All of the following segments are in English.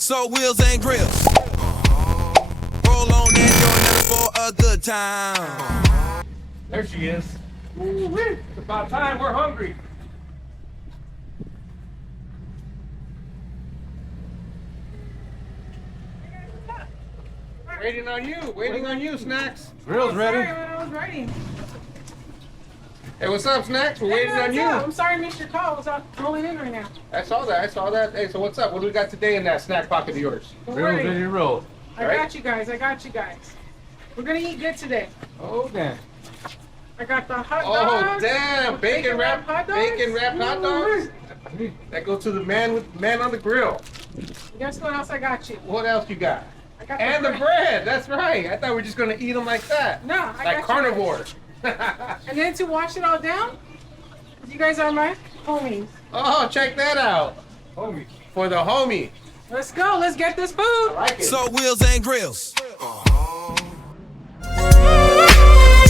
So Wheelz and Grillz. Roll on and join us for a good time. There she is. Woo-wee. It's about time. We're hungry. Waiting on you, Snacks. Grillz ready. I was ready. Hey, what's up, Snacks? We're waiting on you. I'm sorry I missed your call. I was out rolling in right now. I saw that. Hey, so what's up? What do we got today in that snack pocket of yours? Don't worry. Ready to roll. I got you guys. We're gonna eat good today. Oh, damn. I got the hot dogs. Oh, damn. Bacon wrapped hot dogs? That goes to the man on the grill. Guess what else I got you? What else you got? I got And the bread. That's right. I thought we were just going to eat them like that. No, I like got carnivores. And then to wash it all down, you guys are my homies. Oh, check that out. Homie. For the homie. Let's go. Let's get this food. I like it. So Wheelz and Grillz.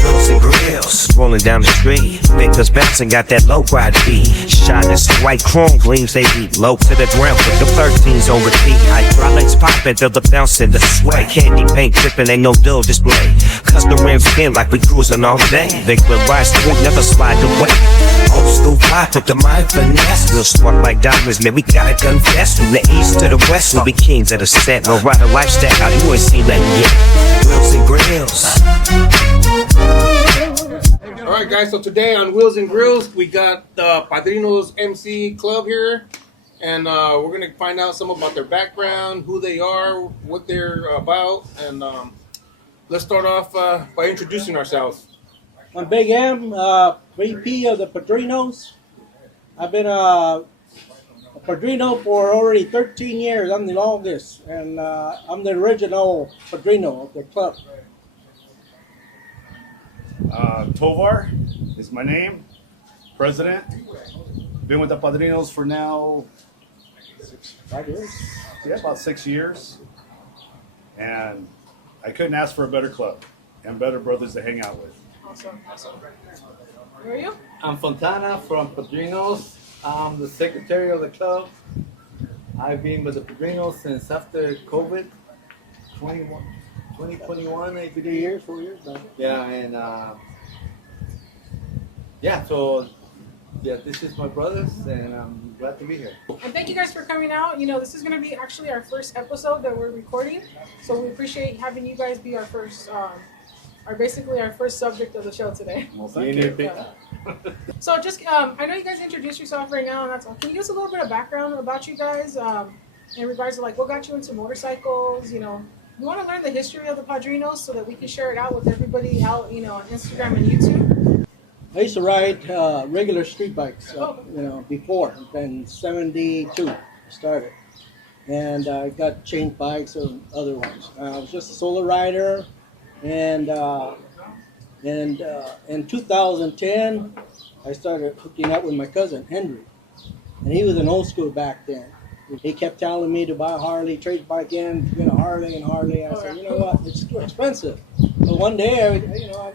Wheelz and Grillz, rolling down the street. Victor's bouncing, got that low ride beat. Shyness, white chrome gleams, they beat low to the ground with the 13s on repeat. Hydraulics popping, feel the bounce in the sway. Candy paint dripping, ain't no dull display. Custom rims spin like we cruising all day. They will rise through, never slide away. Old school fly, took the mind finesse. Real smart like diamonds, man, we gotta confess. From the east to the west, we'll be kings of the set. No rider lifestyle, you ain't seen that yet. Wheelz and Grillz. All right, guys. So today on Wheelz and Grillz, we got the Padrinos MC club here, and we're gonna find out some about their background, who they are, what they're about, and let's start off by introducing ourselves. I'm Big M, VP of the Padrinos. I've been a Padrino for already 13 years. I'm the longest, and I'm the original Padrino of the club. Tovar is my name, president. Been with the Padrinos for now 5 years. about 6 years. And I couldn't ask for a better club and better brothers to hang out with. Awesome. Who are you? I'm Fontana from Padrinos. I'm the secretary of the club. I've been with the Padrinos since after COVID, 2021, I 3 believe. years, 4 years now. Yeah, and this is my brothers, and I'm glad to be here. And thank you guys for coming out. You know, this is going to be actually our first episode that we're recording. So we appreciate having you guys be our first, basically our first subject of the show today. Well, thank you. Yeah. So just, I know you guys introduced yourself right now, and that's all. Can you give us a little bit of background about you guys in regards to like what got you into motorcycles? You know, we want to learn the history of the Padrinos so that we can share it out with everybody out, you know, on Instagram and YouTube. I used to ride regular street bikes, before. In 72, I started. And I got chain bikes and other ones. I was just a solo rider. And in 2010, I started hooking up with my cousin, Henry. And he was an old school back then. He kept telling me to buy a Harley, trade bike in, get a Harley and Harley. I said, you know what, it's too expensive. But one day, I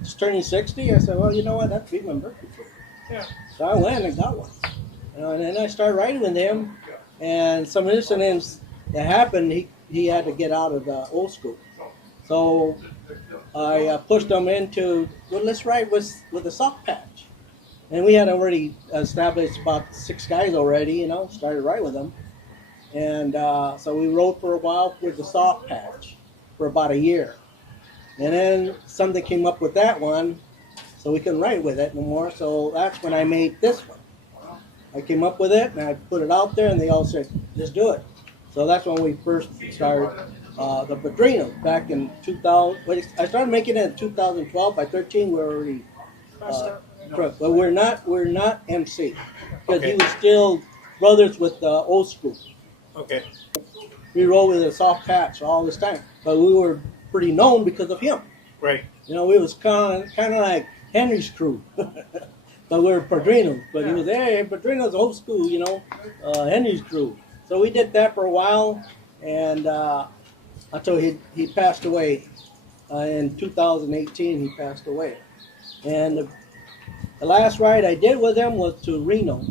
was turning 60. I said, well, you know what, that'd be my birthday. Yeah. So I went and got one. And then I started riding with him. And some incidents that happened, he had to get out of the old school. So I pushed him into, well, let's ride with a soft patch. And we had already established about 6 guys already, started riding with them. And so we rode for a while with the soft patch for about a year. And then something came up with that one, so we couldn't ride with it no more. So that's when I made this one. I came up with it, and I put it out there, and they all said, just do it. So that's when we first started the Padrinos back in 2000. I started making it in 2012. By 13, we were already truck. But we're not MC, because he was still brothers with the old school. Okay. We rode with a soft patch all this time, but we were pretty known because of him. Right. We was kind of like Henry's crew, but we were Padrinos. But he was, hey, Padrinos old school, Henry's crew. So we did that for a while, and until he passed away in 2018. He passed away, and the last ride I did with him was to Reno,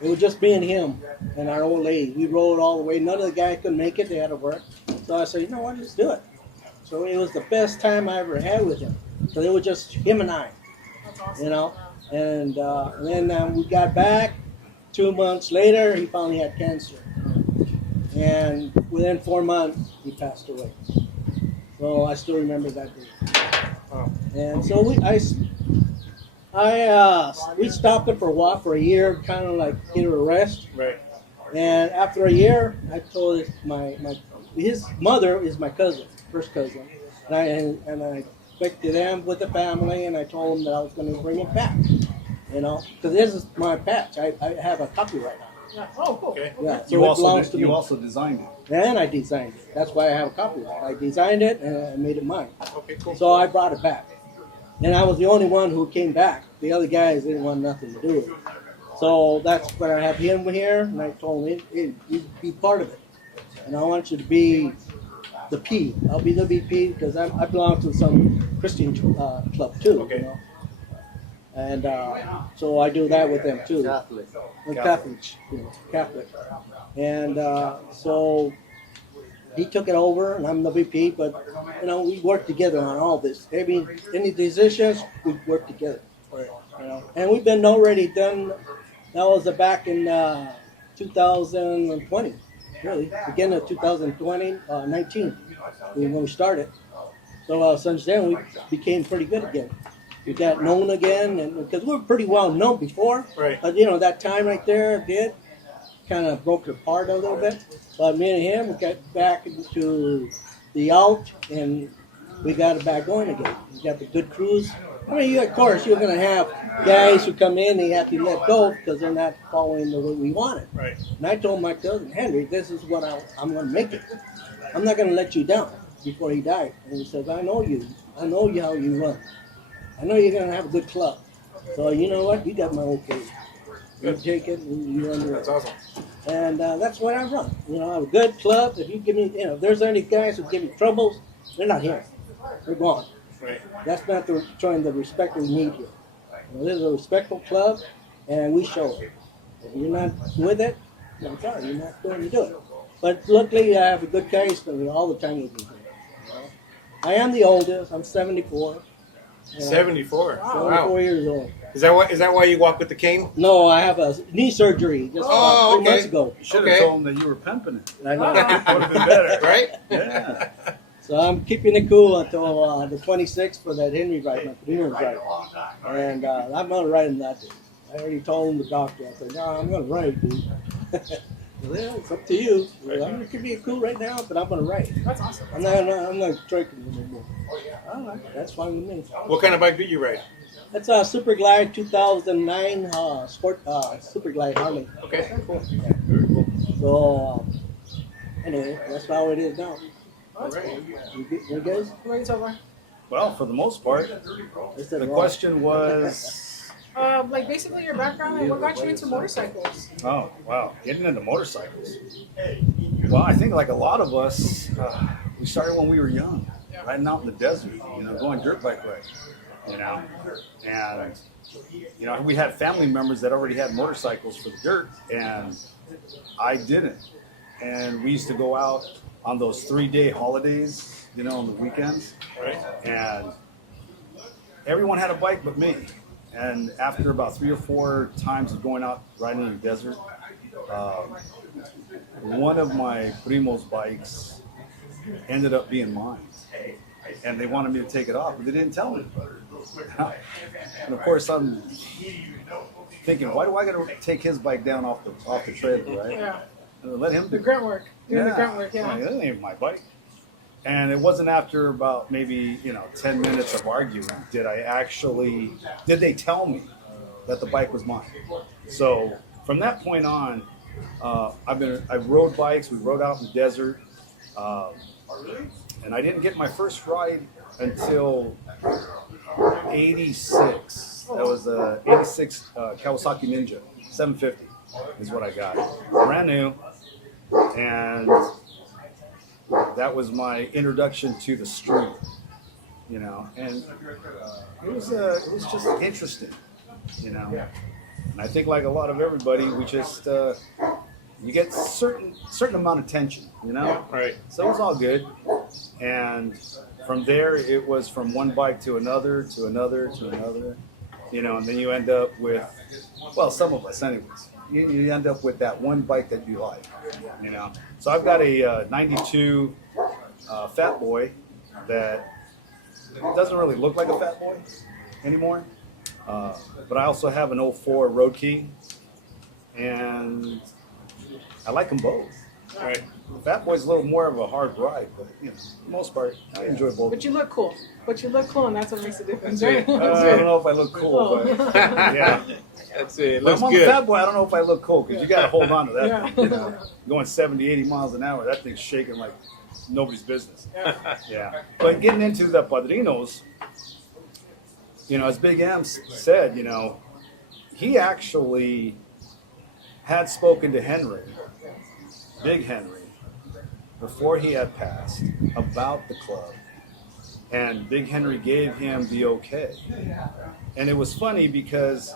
It was just me and him and our old lady. We rode all the way. None of the guys could make it. They had to work. So I said, you know what, let's do it. So it was the best time I ever had with him. So it was just him and I, That's awesome. you know. And then we got back. 2 months later, he finally had cancer. And within 4 months, he passed away. So I still remember that day. Wow. And so we stopped it for a while, for a year, kind of like get a rest. Right. And after a year, I told his mother is my cousin, first cousin, and I expected them with the family, and I told them that I was going to bring it back, you know, because this is my patch. I have a copyright on it. Yeah. Oh, cool. Okay. Yeah, so You it belongs to me. also designed it. And I designed it. That's why I have a copyright. I designed it and I made it mine. Okay, cool. So I brought it back. And I was the only one who came back. The other guys didn't want nothing to do with it. So that's when I have him here, and I told him, hey, you be part of it. And I want you to be the P. I'll be the VP because I belong to some Christian club too. Okay. You know? And so I do that with them too. Catholic. With Catholics, you know, Catholic. And so he took it over, and I'm the VP. But you know, we work together on all this. Any decisions, we work together. You know, and we've been already done. That was back in 2020, really, beginning of 2020, 19, when we started. So since then, we became pretty good again. We got known again, and because we were pretty well known before. Right. But you know, that time right there did kind of broke it apart a little bit. But me and him, we got back into the out, and we got it back going again. We got the good crews. I mean, of course, you're going to have guys who come in and you have to let go because they're not following the way we want it. Right. And I told my cousin, Henry, this is what I'm going to make it. I'm not going to let you down before he died. And he says, I know you. I know you how you run. I know you're going to have a good club. So you know what? You got my okay. You take it and you run it. That's awesome. And that's what I run. You know, I have a good club. If you give me, you know, if there's any guys who give me troubles, they're not here. They're gone. Right. That's not showing the respect we need here. You know, this is a respectful club, and we show it. If you're not with it, I'm sorry, you're not going to do it. But luckily, I have a good case for me all the time with me. You know? I am the oldest. I'm 74. You know, 74. 74 Wow. years old. Is that why you walk with the cane? No, I have a knee surgery just Oh, 3 months ago. You should have Okay. told them that you were pimping it. I know. Would have been better. Right? Yeah. So I'm keeping it cool until the 26th for that Henry ride, my Padrinos ride. And I'm going to ride him that day. I already told him, the doctor, I said, no, I'm going to ride, dude. Well, it's up to you. Well, I'm going to keep it cool right now, but I'm going to ride. That's awesome. I'm not tricking you anymore. All right, that's fine with me. What kind of bike do you ride? That's a Super Glide 2009 Sport Super Glide Harley. Okay, cool. So anyway, that's how it is now. All right. You guys? What are you talking Well, for the most part, the question was, like basically your background and what got you into motorcycles? oh, wow, getting into motorcycles. Well, I think like a lot of us, we started when we were young, riding out in the desert, you know, going dirt bike riding, you know, and, you know, we had family members that already had motorcycles for the dirt, and I didn't. And we used to go out on those 3-day holidays, you know, on the weekends, and everyone had a bike but me. And after about 3 or 4 times of going out riding in the desert, one of my primos' bikes ended up being mine. And they wanted me to take it off, but they didn't tell me. And of course, I'm thinking, why do I got to take his bike down off the trailer, right? Yeah. Let him do The it. grunt work. Doing the grunt work, yeah. Like, that ain't my bike. And it wasn't after about maybe 10 minutes of arguing did they tell me that the bike was mine. So from that point on, I rode bikes. We rode out in the desert, and I didn't get my first ride until '86. That was a '86 Kawasaki Ninja 750 is what I got, brand new. And that was my introduction to the street, you know, and it was just interesting, you know. And I think like a lot of everybody, we just you get certain amount of tension, you know. Right. So it was all good, and from there it was from one bike to another, you know, and then you end up with, well, some of us anyways. You end up with that one bike that you like, you know. So I've got a '92 Fat Boy that doesn't really look like a Fat Boy anymore, but I also have an '04 Road King, and I like them both. Right. The Fat Boy's a little more of a hard ride, but you know, for the most part, I enjoy both. But you look cool. And that's what makes a difference, That's right? it. I don't know if I look cool, but yeah. That's it. But Looks I'm on the good. Fat Boy. I don't know if I look cool because you got to hold on to that. Yeah. You know, going 70, 80 miles an hour, that thing's shaking like nobody's business. Yeah. But getting into the Padrinos, you know, as Big M said, you know, he actually had spoken to Henry, Big Henry, before he had passed about the club. And Big Henry gave him the okay. And it was funny because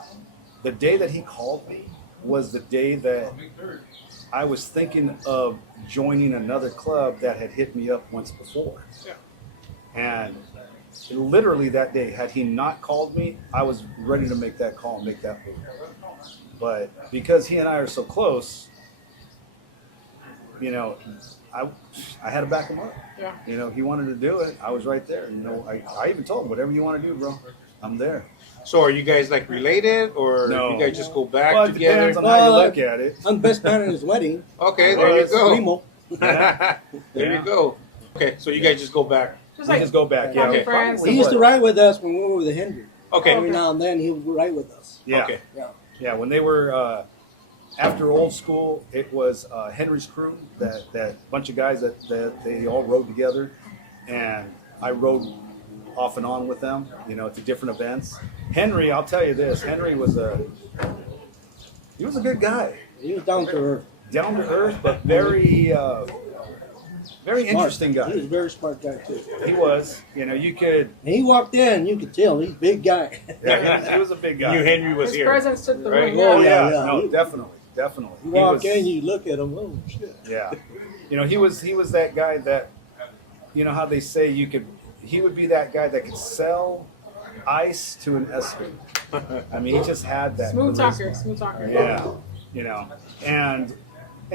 the day that he called me was the day that I was thinking of joining another club that had hit me up once before. And literally that day, had he not called me, I was ready to make that call and make that move. But because he and I are so close, you know, I had to back him up. Yeah. You know, he wanted to do it. I was right there. You know, I even told him, whatever you want to do, bro, I'm there. So are you guys like related, or No. you guys just go back Well, it together? depends on how you look at it. I'm best man at his wedding. Okay, there you go. Primo. There Yeah. you go. Okay, so you guys just go back. Just We like just go back. Yeah. family friends. He used to ride with us when we were with the Hendry. Okay. Every now and then he would ride with us. Yeah. Okay. Yeah. Yeah, when they were after old school, it was Henry's crew, that bunch of guys that they all rode together, and I rode off and on with them, you know, to different events. Henry, I'll tell you this, Henry was a good guy, He was down to earth. down to earth, but very Smart. interesting He was a guy. very smart guy too. He was, you know, you could, And he walked in, you could tell he's a big guy. yeah, he was a big guy. Knew Henry was His here. presence took the Right. room. Oh Yeah. yeah, Yeah. no, definitely. You He walk was- in, you look at him, oh shit. Yeah, you know, he was that guy that, you know how they say he would be that guy that could sell ice to an Escort. I mean, he just had that Smooth charisma. talker. Smooth talker. Yeah, you know, and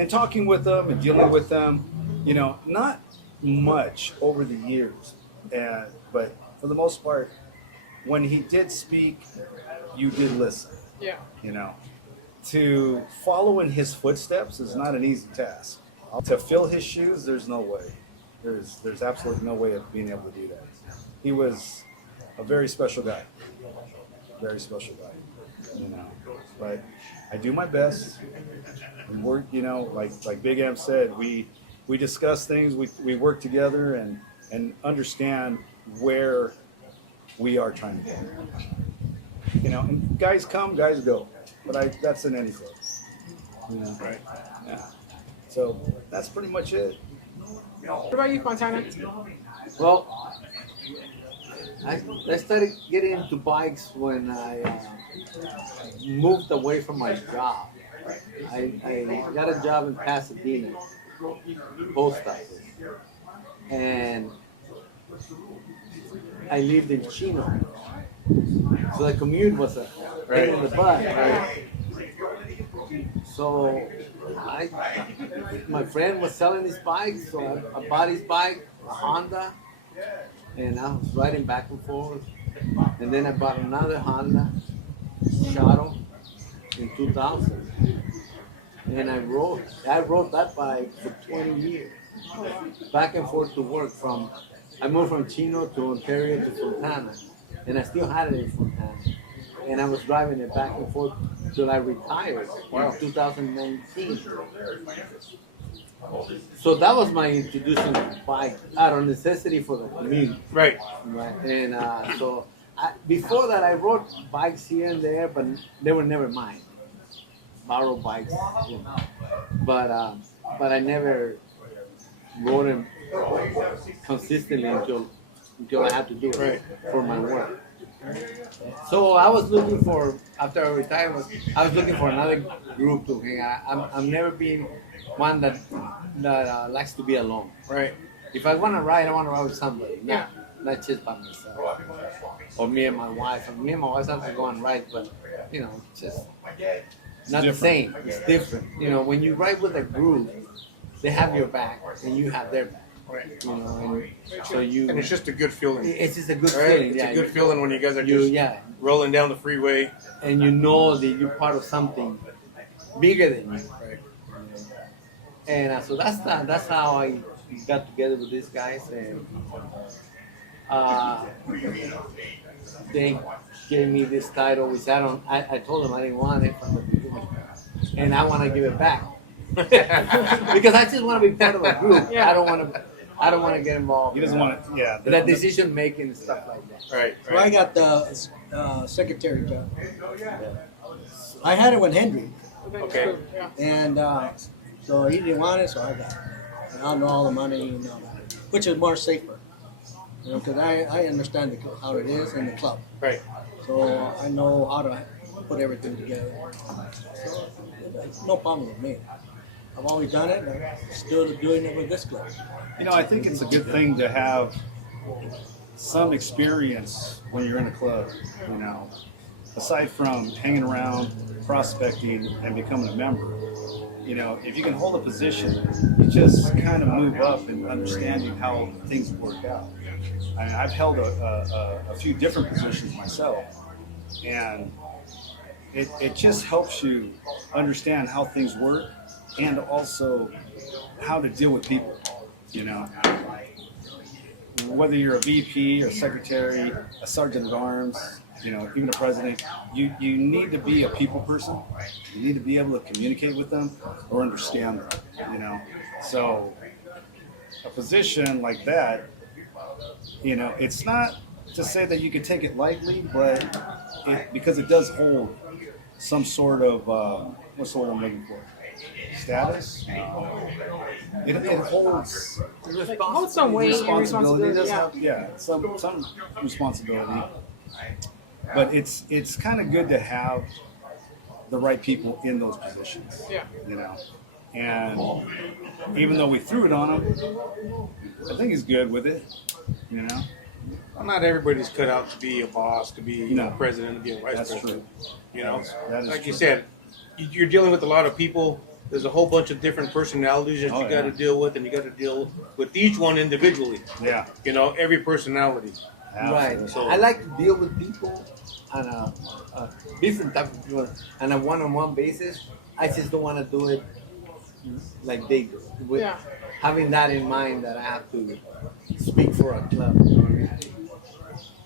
talking with them and dealing with them, you know, not much over the years, but for the most part, when he did speak, you did listen. Yeah. You know, to follow in his footsteps is not an easy task. To fill his shoes, there's no way. There's absolutely no way of being able to do that. He was a very special guy. Very special guy. You know, but I do my best. We work, you know, like Big M said, we discuss things, we work together and understand where we are trying to go. You know, and guys come, guys go. But that's in any club. You know? Right. Yeah. So that's pretty much it. What about you, Fontana? Well, I started getting into bikes when I moved away from my job. I got a job in Pasadena, post office, and I lived in Chino, so the commute was a pain in the butt. So my friend was selling his bike, so I bought his bike, a Honda, and I was riding back and forth. And then I bought another Honda Shadow in 2000, and I rode that bike for 20 years, back and forth to work. I moved from Chino to Ontario to Fontana, and I still had it in Fontana. And I was driving it back and forth till I retired in 2019. So that was my introduction to bike, out of necessity for the community. Right. Right. And so before that, I rode bikes here and there, but they were never mine. Borrowed bikes, you know. But I never rode them consistently until I had to do it for my work. So I was looking for, after I retired, I was looking for another group to hang out. I'm never been one that likes to be alone. Right. If I want to ride, I want to ride with somebody, not just by myself. Or me and my wife. Me and my wife have to go and ride, but you know, just not the same. It's different. You know, when you ride with a group, they have your back and you have their back. Right. You know, and so you. And it's just a good feeling. It's just a good Right? feeling. It's a good feeling when you guys are just rolling down the freeway. And you know that you're part of something bigger than you. Right. And so that's how I got together with these guys, and they gave me this title, which I told them I didn't want it from the beginning, and I want to give it back because I just want to be part of a group. I don't want to get involved. He doesn't want to. Yeah. That decision making and stuff like that. Right. So I got the secretary job. I had it with Henry, Okay. and so he didn't want it, so I got it. And I know all the money and all that, which is more safer. You know, because I understand how it is in the club. Right. So I know how to put everything together. So it's no problem with me. I've always done it, and I'm still doing it with this club. You know, I think it's a good thing to have some experience when you're in a club, you know, aside from hanging around, prospecting, and becoming a member. You know, if you can hold a position, you just kind of move up in understanding how things work out. I mean, I've held a few different positions myself, and it just helps you understand how things work and also how to deal with people, you know. Whether you're a VP or secretary, a sergeant at arms, you know, even a president, you need to be a people person. You need to be able to communicate with them or understand them, you know. So a position like that, you know, it's not to say that you can take it lightly, but because it does hold some sort of, what's the word I'm looking for? Status? It holds Hold some weight and responsibility. Does have, some responsibility. But it's kind of good to have the right people in those positions. Yeah. You know, and even though we threw it on him, I think he's good with it. You know. Well, not everybody's cut out to be a boss, to be a president, to be a vice That's president. true. You know, That is like you true. said, you're dealing with a lot of people. There's a whole bunch of different personalities that you got to deal with, and you got to deal with each one individually. Yeah. You know, every personality. Right. So- I like to deal with people on a different type of people on a one-on-one basis. I just don't want to do it like they do. With having that in mind that I have to speak for a club.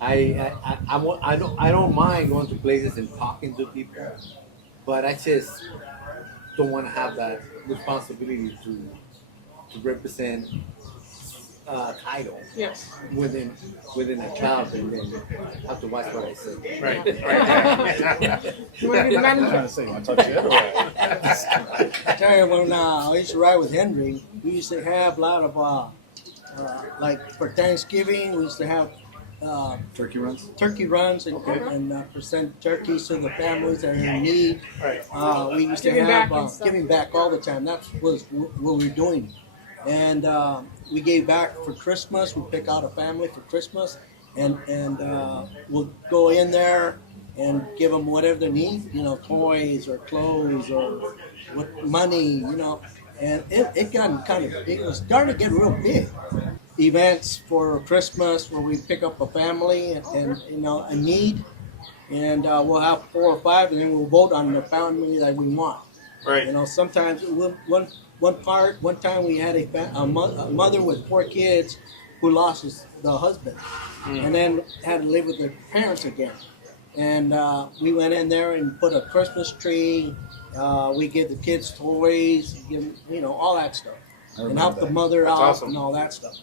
I don't mind going to places and talking to people, but I just don't want to have that responsibility to represent title within a club and then have to watch what I say. Right. You want to be the I'm trying manager? to say, you want to touch it or what? I tell you, when I used to ride with Henry, we used to have a lot of, like for Thanksgiving, we used to have Turkey runs? turkey runs and present turkeys to the families that are in need. Right. We used Giving to back have and stuff. giving back all the time. That's what we were doing. And we gave back for Christmas. We pick out a family for Christmas, and we'll go in there and give them whatever they need, you know, toys or clothes or money, you know. And it got it was starting to get real big. Events for Christmas where we pick up a family and you know, a need, and we'll have 4 or 5, and then we'll vote on the family that we want. Right. You know, sometimes one time we had a mother with 4 kids who lost the husband, and then had to live with their parents again. And we went in there and put a Christmas tree. We give the kids toys, give, you know, all that stuff, and help the mother out awesome. and all that stuff.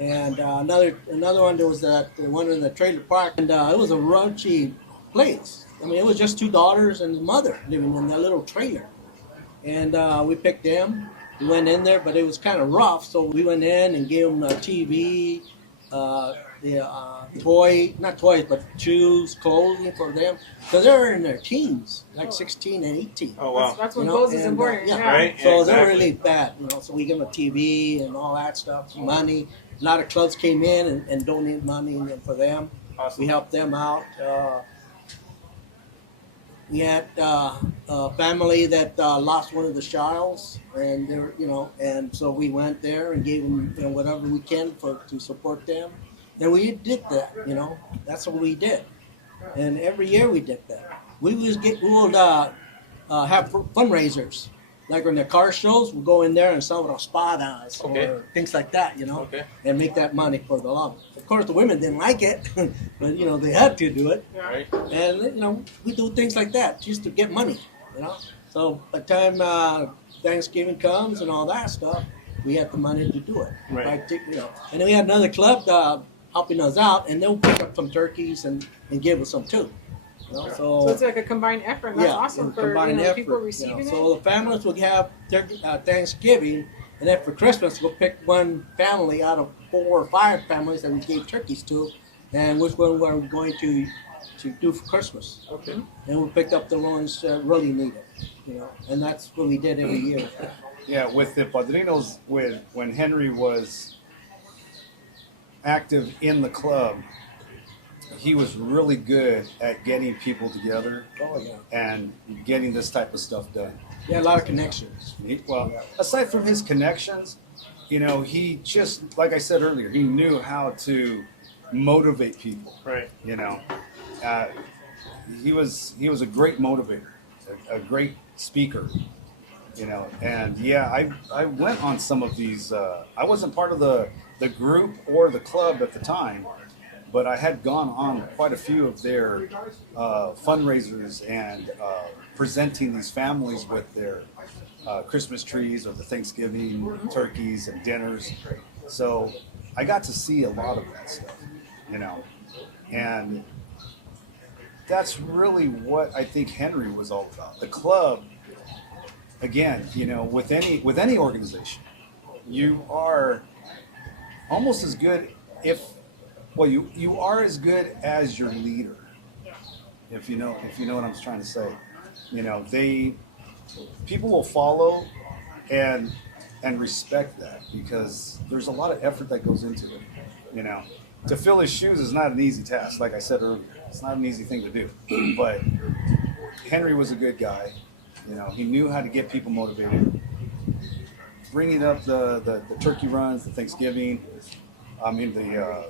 And another one, there was the one in the trailer park, and it was a raunchy place. I mean, it was just 2 daughters and the mother living in that little trailer. And we picked them. We went in there, but it was kind of rough, so we went in and gave them a TV. not toys, but shoes, clothing for them. Because they're in their teens, like 16 and 18. Oh wow. That's when You know, clothes is and, important. yeah. Yeah. Right. So Exactly. they're really bad, so we give them a TV and all that stuff, money. A lot of clubs came in and donated money for them. Awesome. We helped them out. We had a family that lost one of the childs, and they're, and so we went there and gave them whatever we can to support them, and we did that. That's what we did, and every year we did that. We would have fundraisers, like when the car shows. We'll go in there and sell espadas or things like that, Okay. and make that money for the law. Of course, the women didn't like it, but they had to do it. Right. And we do things like that just to get money, So by the time Thanksgiving comes and all that stuff, we had the money to do it. Right. And then we had another club helping us out, and they'll pick up some turkeys and give us some too. So it's like a combined effort. And that's awesome it's a for combined people effort, receiving So it. the families would have Thanksgiving, and then for Christmas we'll pick one family out of 4 or 5 families that we gave turkeys to, and which one we're going to do for Christmas. Okay. And we'll pick up the ones that really need it, and that's what we did every year. Yeah, with the Padrinos, when Henry was active in the club, he was really good at getting people together Oh yeah. and getting this type of stuff done. Yeah, a lot of connections. Well, aside from his connections, he just, like I said earlier, he knew how to motivate people. Right. He was a great motivator, a great speaker. And yeah, I went on some of these. I wasn't part of the group or the club at the time, but I had gone on quite a few of their fundraisers and presenting these families with their Christmas trees or the Thanksgiving turkeys and dinners. So I got to see a lot of that stuff, and that's really what I think Henry was all about. The club, again, with any organization, you are almost as good you are as good as your leader. If you know what I'm trying to say. People will follow and respect that because there's a lot of effort that goes into it. To fill his shoes is not an easy task. Like I said earlier, it's not an easy thing to do. But Henry was a good guy. He knew how to get people motivated. Bringing up the turkey runs, the Thanksgiving, the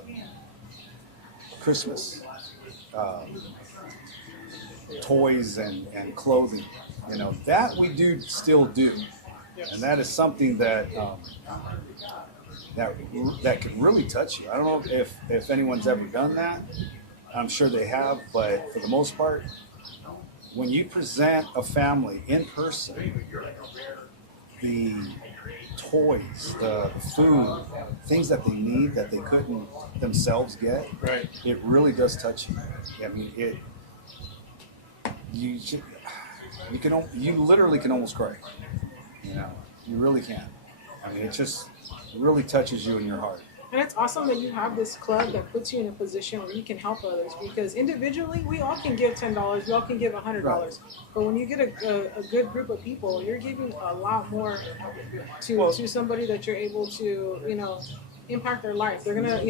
Christmas toys and clothing. That we do still do, and that is something that that can really touch you. I don't know if anyone's ever done that. I'm sure they have, but for the most part, when you present a family in person, the toys, the food, things that they need that they couldn't themselves get, Right. it really does touch you. I mean, you literally can almost cry. You really can. I mean, it really touches you in your heart. And it's awesome that you have this club that puts you in a position where you can help others, because individually we all can give $10, we all can give $100. Right. But when you get a good group of people, you're giving a lot more to somebody that you're able to impact their life. They're gonna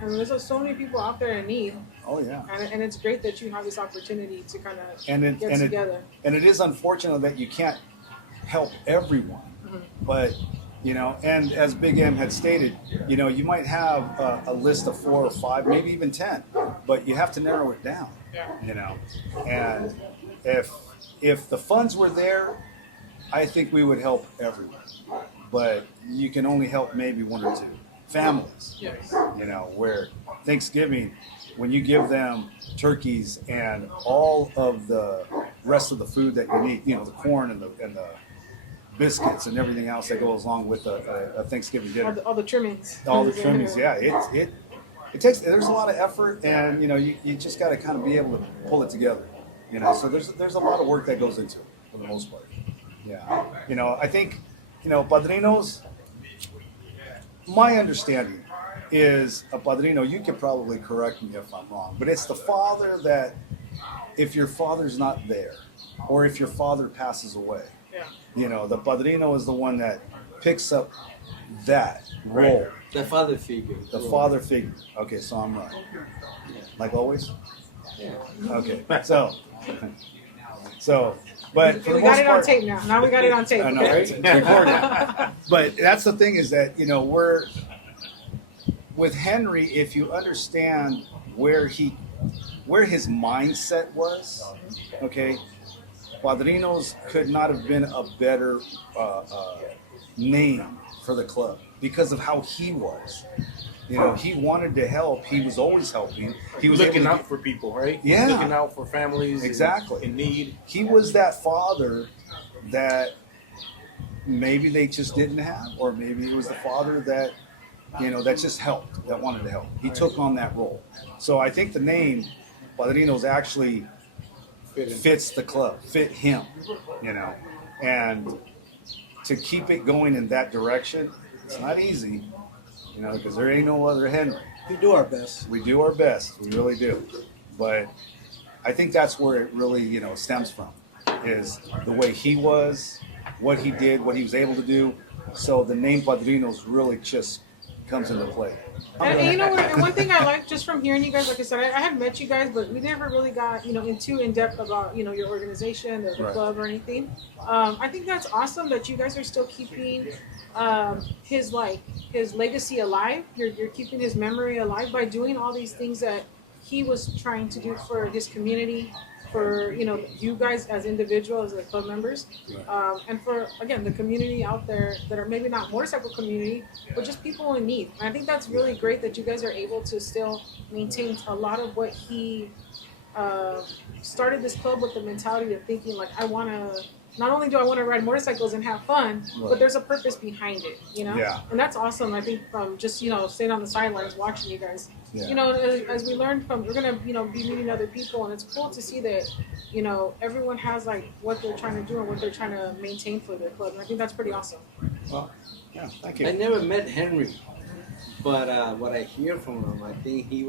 there's so many people out there in need, Oh yeah. and it's great that you have this opportunity to kind of get And together. it is unfortunate that you can't help everyone, but and as Big M had stated, you might have a list of 4 or 5, maybe even 10, but you have to narrow it down. Yeah. And if the funds were there, I think we would help everyone, but you can only help maybe 1 or 2 families. Yes. Where Thanksgiving, when you give them turkeys and all of the rest of the food that you need, the corn and the biscuits and everything else that goes along with a Thanksgiving dinner. All the trimmings. All the trimmings, yeah. It takes. There's a lot of effort, and you just got to kind of be able to pull it together. So there's a lot of work that goes into it for the most part. Yeah. I think Padrinos. My understanding is a padrino. You could probably correct me if I'm wrong, but it's the father that, if your father's not there, or if your father passes away, Yeah. you know, the padrino is the one that picks up that role. The father figure. The father figure. Okay, so I'm right. Like always? Yeah. Okay, so, but for We the got most it on part, tape now. Now we got it on tape. I know, okay? right? It's recorded. But that's the thing, is that, you know, we're with Henry, if you understand where his mindset was, okay, Padrinos could not have been a better name for the club because of how he was. You know, he wanted to help. He was always helping. He was looking able to- out for people, right? Yeah. Looking out for families. Exactly. In need. He was that father that maybe they just didn't have, or maybe it was the father that, you know, that just helped, that wanted to help. He took on that role. So I think the name Padrinos actually fits the club, fit him, you know, and to keep it going in that direction, it's not easy, you know, because there ain't no other Henry. We do our best. We do our best, we really do. But I think that's where it really, you know, stems from, is the way he was, what he did, what he was able to do. So the name Padrinos really just comes into play. And you know what? And one thing I like just from hearing you guys, like I said, I had met you guys, but we never really got, you know, in depth about, you know, your organization, the Right. club or anything. I think that's awesome that you guys are still keeping his legacy alive. You're keeping his memory alive by doing all these things that he was trying to do for his community, for, you know, you guys as individuals, as club members, and for, again, the community out there that are maybe not motorcycle community, but just people in need. And I think that's really great that you guys are able to still maintain a lot of what he started this club with, the mentality of thinking, like, I want to, not only do I want to ride motorcycles and have fun, but there's a purpose behind it, you know? Yeah. And that's awesome, I think, from just, you know, staying on the sidelines watching you guys. Yeah. You know, as we learned from, we're gonna, you know, be meeting other people, and it's cool to see that, you know, everyone has like what they're trying to do and what they're trying to maintain for their club, and I think that's pretty awesome. Well, yeah, thank I you. never met Henry, but what I hear from him, I think he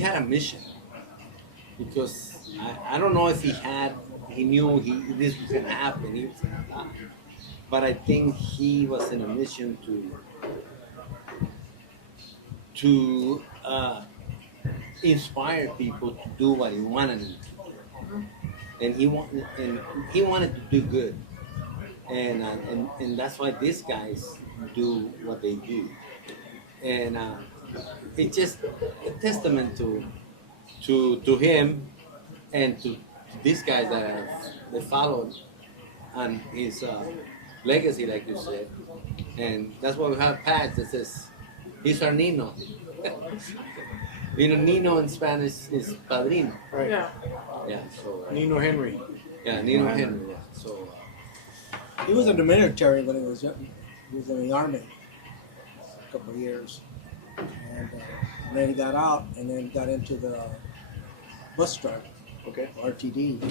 had a mission, because I don't know if he knew this was gonna happen, he was gonna die, but I think he was in a mission to inspire people to do what he wanted them to do, and he wanted to do good, and that's why these guys do what they do, and it's just a testament to him and to these guys that followed on his legacy, like you said, and that's why we have pads that says he's our Nino. You know, Nino in Spanish is Padrino. Right. Yeah. Yeah, so Nino Henry. yeah, Nino Henry. Yeah. So He was in the military when he was young. He was in the army a couple of years, and then he got out, and then got into the bus driver, Okay. RTD,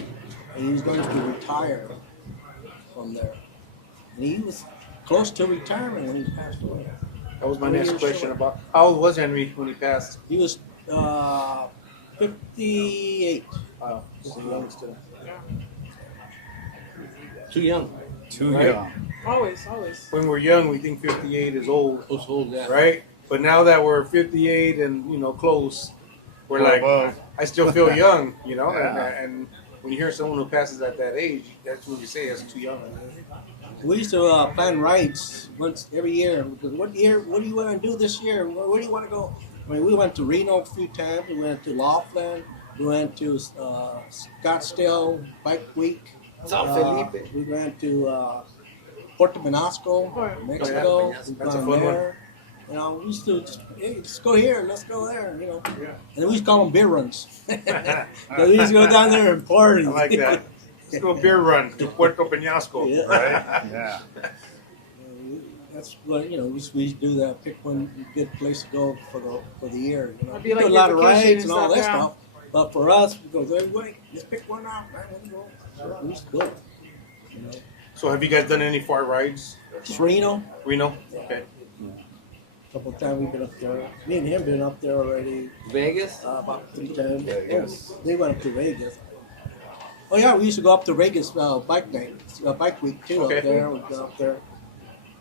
and he was going to retire from there. And he was close to retirement when he passed away. That was my 20 next years question short. about how old was Henry when he passed? He was 58. Wow. So young still. too young. Too Right. young. Always. When we're young, we think 58 is old, Who's old that? right? But now that we're 58 and, you know, close, we're Or like, above. I still feel young, you know? Yeah. And when you hear someone who passes at that age, that's when you say it's too young. We used to plan rides once every year. Because what do you want to do this year? Where do you want to go? I mean, we went to Reno a few times. We went to Laughlin. We went to Scottsdale Bike Week. Sao Felipe. We went to Puerto Penasco, Mexico. That's We've a gone fun one. there. You know, we used to just, hey, let's go here, let's go there. You know, Yeah. and we used to call them beer runs. So we used to go down there and party. I like that. Let's go beer run to Puerto Peñasco. Yeah. Right? Yeah. That's what, you know, we do that. Pick one good place to go for the year. You know, It'd be we like do a your lot of vacation rides and and all that stuff, yeah. stuff. But for us, we go, hey, wait, let's pick one out. Right? Let's go. So we used to go. You know, So have you guys done any far rides? just Reno. Reno? Okay. couple of times we've been up there. Me and him been up there already Vegas? about 3 times. Vegas. They went up to Vegas. Oh yeah, we used to go up to Vegas bike night, bike week too. Okay. Up there, we'd go up there.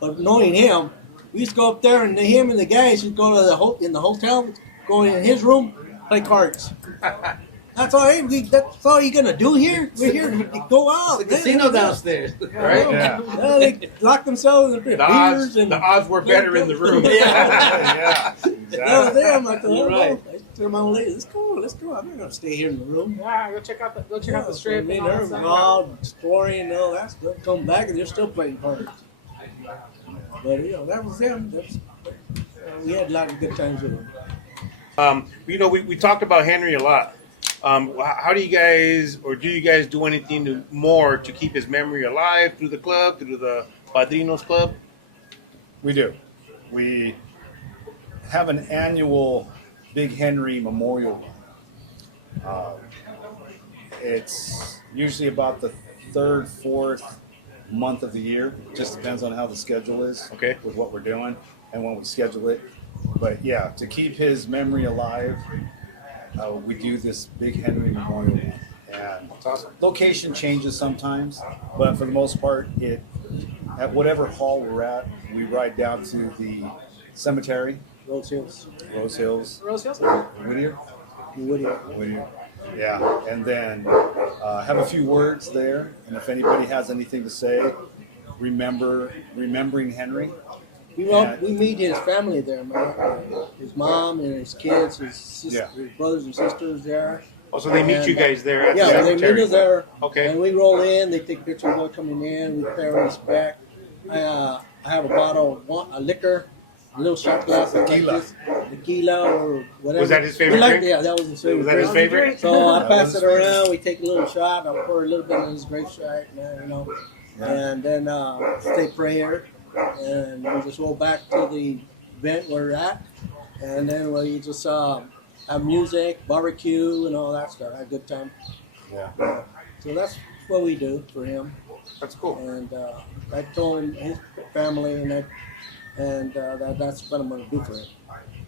But knowing him, we used to go up there, and him and the guys would go to the hotel, go in his room, play cards. That's all. That's all you're gonna do here. We're here to go out. The casino downstairs. Right? Yeah. Yeah, they lock themselves in the beers and The odds were better in the room. Yeah. That was there. I'm like, You're right. I told my old lady, let's go. I'm not gonna stay here in the room. Yeah, go check out the strip. Me and and all her that were stuff. all exploring and all that stuff. Come back and they're still playing cards. But that was them. We had a lot of good times with them. We talked about Henry a lot. How do you guys, or do you guys do anything more to keep his memory alive through the club, through the Padrinos Club? We do. We have an annual Big Henry Memorial Run. It's usually about the third, fourth month of the year. Just depends on how the schedule is. Okay. With what we're doing and when we schedule it. But yeah, to keep his memory alive, we do this Big Henry Memorial Run. And awesome. Location changes sometimes, but for the most part, at whatever hall we're at, we ride down to the cemetery, Rose Hills. Rose Hills, Rose Hills? Whittier. Whittier. Yeah, and then have a few words there, and if anybody has anything to say, remembering Henry. We meet his family there, man. His mom and his kids, his brothers and sisters there. Oh, so they meet you guys there at the Yeah, they cemetery? meet us there. Okay. And we roll in. They take pictures of us coming in. We pay our respect. I have a bottle of liquor, a little shot glass of tequila or whatever. Was that his favorite drink? Yeah, that was his favorite. Was that his drink. favorite? So I That pass was it his favorite. around. We take a little shot. I pour a little bit in his grape shot, and then say prayer, and we just roll back to the event where we're at, and then we just have music, barbecue, and all that stuff. Have a good time. Yeah. So that's what we do for him. That's cool. And I told him his family and that's what I'm going to do for him.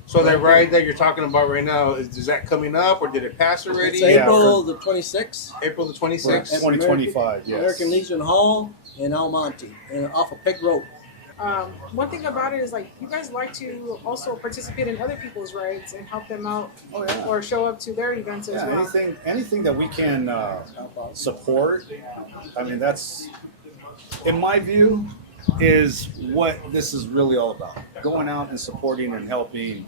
So that ride that you're talking about right now, is that coming up, or did it pass already? It's April the 26th. April the 26th? at 2025, yes. American Legion Hall in Almonte, and off of Pig Road. One thing about it is like you guys like to also participate in other people's rides and help them out, or show up to their events as well. Anything that we can support. I mean, that's, in my view, is what this is really all about. Going out and supporting and helping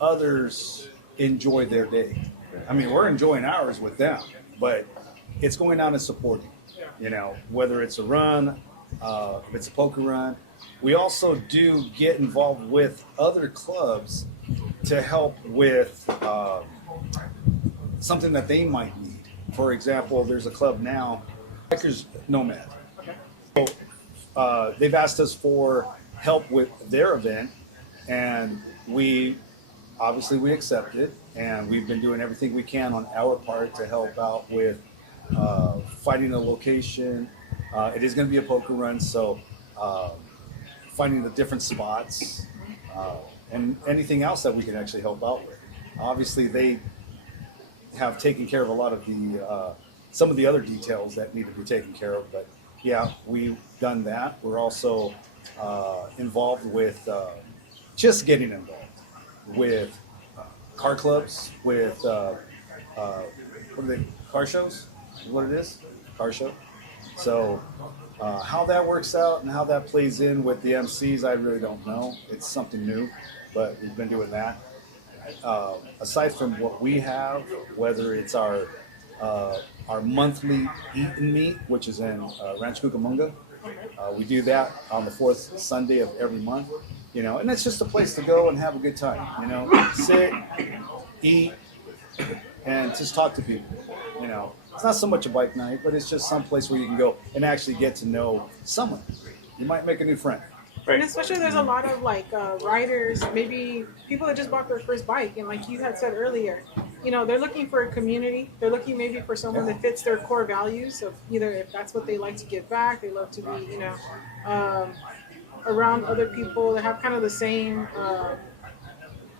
others enjoy their day. I mean, we're enjoying ours with them, but it's going out and supporting. Whether it's a run, if it's a poker run. We also do get involved with other clubs to help with something that they might need. For example, there's a club now, Bikers Nomad. So, they've asked us for help with their event, and we accept it, and we've been doing everything we can on our part to help out with finding a location. It is going to be a poker run, so finding the different spots and anything else that we can actually help out with. Obviously, they have taken care of a lot of the some of the other details that need to be taken care of, but yeah, we've done that. We're also involved with just getting involved with car clubs, with what are they? Car shows? Is what it is? Car show. So how that works out and how that plays in with the MCs, I really don't know. It's something new, but we've been doing that. Aside from what we have, whether it's our monthly eat and meet, which is in Rancho Cucamonga, we do that on the fourth Sunday of every month. And it's just a place to go and have a good time. Sit, eat, and just talk to people. It's not so much a bike night, but it's just some place where you can go and actually get to know someone. You might make a new friend. And especially there's a lot of riders, maybe people that just bought their first bike, and like you had said earlier, they're looking for a community. They're looking maybe for someone that fits their core values of either if that's what they like to give back, they love to be, around other people that have kind of the same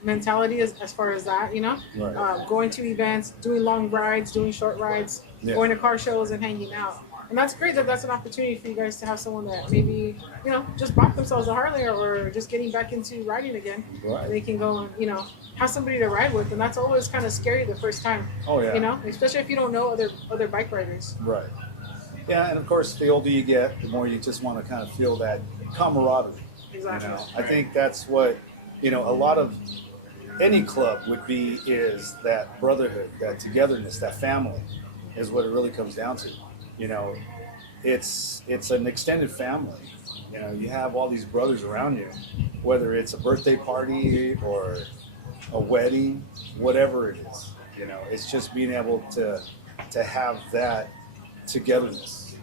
mentality as far as that, you know, Right. going to events, doing long rides, doing short rides, Yeah. going to car shows and hanging out. And that's great that that's an opportunity for you guys to have someone that maybe, you know, just bought themselves a Harley or just getting back into riding again. Right. They can go and, you know, have somebody to ride with. And that's always kind of scary the first time, Oh yeah. you know, especially if you don't know other bike riders. Right. Yeah, and of course, the older you get, the more you just want to kind of feel that camaraderie. Exactly. You know, I think that's what, you know, a lot of any club would be, is that brotherhood, that togetherness, that family, is what it really comes down to. You know, it's an extended family. You know, you have all these brothers around you, whether it's a birthday party or a wedding, whatever it is. You know, it's just being able to have that togetherness.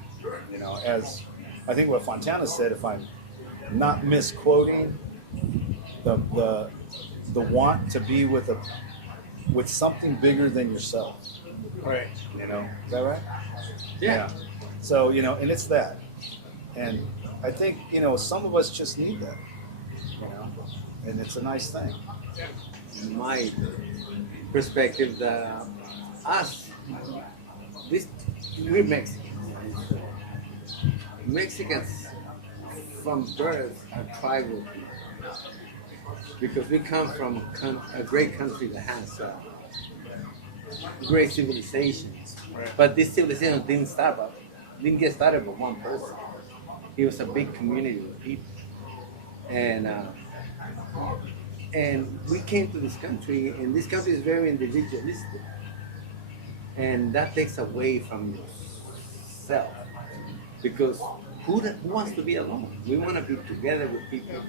You know, as I think what Fontana said, if I'm not misquoting, the want to be with something bigger than yourself. Right. You know, is that right? Yeah. So, you know, and it's that. And I think, you know, some of us just need that, you know, and it's a nice thing. My perspective, us, we're Mexicans. Mexicans from birth are tribal people, because we come from a great country that has great civilizations. Right. But this civilization didn't get started by one person. It was a big community of people, and we came to this country, and this country is very individualistic, and that takes away from yourself, because who wants to be alone? We want to be together with people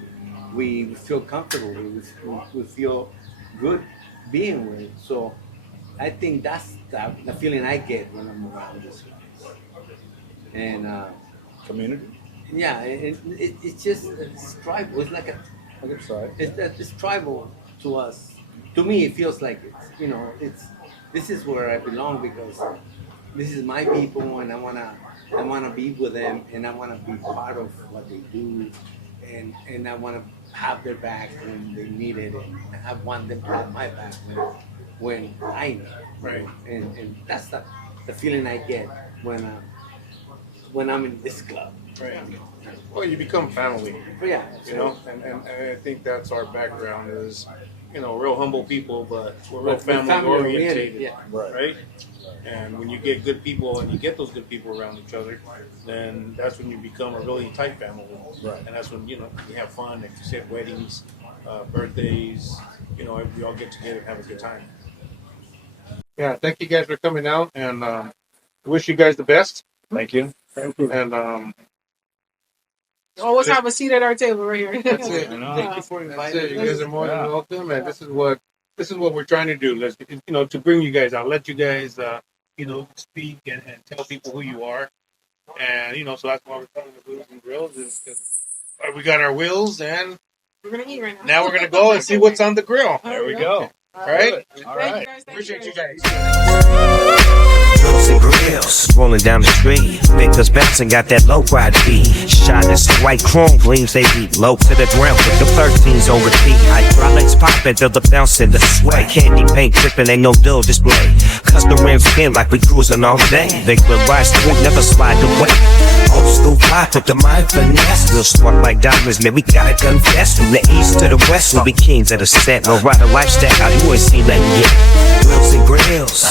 we feel comfortable with, we feel good being with. So I think that's the feeling I get when I'm around this place. And Community? yeah, it's just it's tribal. It's like it's tribal to us. To me, it feels like it's, you know, this is where I belong, because this is my people, and I wanna be with them, and I wanna be part of what they do, and I wanna have their back when they need it, and I want them to have my back when I need it. Right. And that's the feeling I get when I'm in this club. Right. Well, you become family. But yeah, You know, and I think that's our background is, you know, real humble people, but we're real family orientated, yeah. right? And when you get good people and you get those good people around each other, then that's when you become a really tight family. Right. And that's when, you know, you have fun, like you said, weddings, birthdays, you know, we all get together and have a good time. Yeah, thank you guys for coming out, and I wish you guys the best. Thank you. And Always have a seat at our table right here. that's it. Thank you for That's inviting it. You me. guys are more than Yeah. welcome, and this is what we're trying to do. Let's, you know, to bring you guys out, let you guys, you know, speak and tell people who you are, and you know, so that's why we're coming to Wheelz and Grillz, is because we got our wheels, and We're gonna eat right now. now we're gonna go and see what's on the grill. There we go. All right, All Thank right. you guys. Thank appreciate you guys. guys. Wheelz and Grillz, rolling down the street. Victor's bouncing, got that low ride beat. Shyness, white chrome gleams, they beat low to the ground with the 13s on repeat. Hydraulics popping, feel the bounce in the sway. Candy paint dripping, ain't no dull display. Custom rims spin like we cruising all day. They will rise to it, never slide away. Old school vibe with the mind finesse. Real smart like diamonds, man, we gotta confess. From the east to the west, we'll be kings of the set. No rider lifestyle, you ain't seen that yet. Wheelz and Grillz.